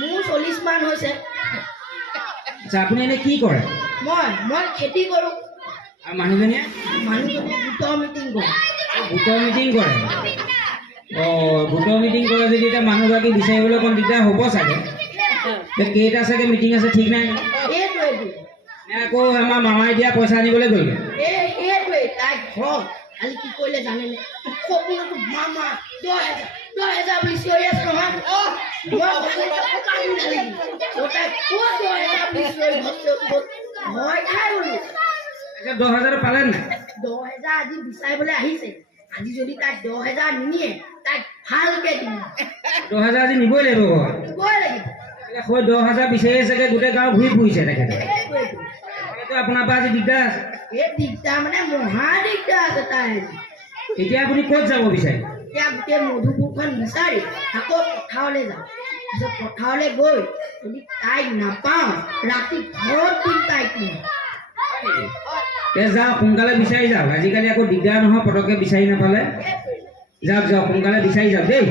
মোৰ 40 মান হৈছে। আচ্ছা আপুনি এনে কি কৰে? মই খেতি কৰোঁ। আৰু মানুহজনীয়ে গোটৰ মিটিং কৰে। গোটৰ মিটিং কৰে। গোটৰ মিটিং কৰে যদি এতিয়া মানুহগৰাকী বিচাৰিবলৈ অকণ দিগদাৰ হ'ব চাগে। কেইটা চাগে মিটিং আছে ঠিক নাই নে আকৌ আমাৰ মামাই দিয়া পইচা আনিবলৈ গ'লগৈ? এইটোৱে তাই ঘৰত কালি কি কৰিলে জানেনে? সপোনতো মামা 10,000 বুলি চিঞৰি আছে নহয়। ভয় খাই গ'লো। 10,000 পালে নাই? 10,000 আজি বিচাৰিবলৈ আহিছে। আজি যদি তাই 10,000 নিনিয়ে তাইক ভালকে দিম। 10,000 আজি নিবই লাগিব। দিবই লাগিব। 10,000 বিচাৰি চাগে গোটেই গাঁও ঘূৰি ফুৰিছে তেখেতে। আপোনাৰ পৰা আজি দিগদাৰ আছে। এই দিগদাৰ মানে মহা দিগদাৰ আছে তাই। এতিয়া আপুনি ক'ত যাব বিচাৰে? এতিয়া গোটেই মধুপুৰখন বিচাৰি আকৌ পথাৰলৈ যাওঁ। তাৰপিছত পথাৰলৈ গৈ যদি তাইক নাপাওঁ ৰাতি ঘৰত দিম তাইক। যাওক সোনকালে বিচাৰি যাওক। আজিকালি আকৌ দিগদাৰ নহয় পটককৈ বিচাৰি নাপালে। যাওক সোনকালে বিচাৰি যাওক দেই।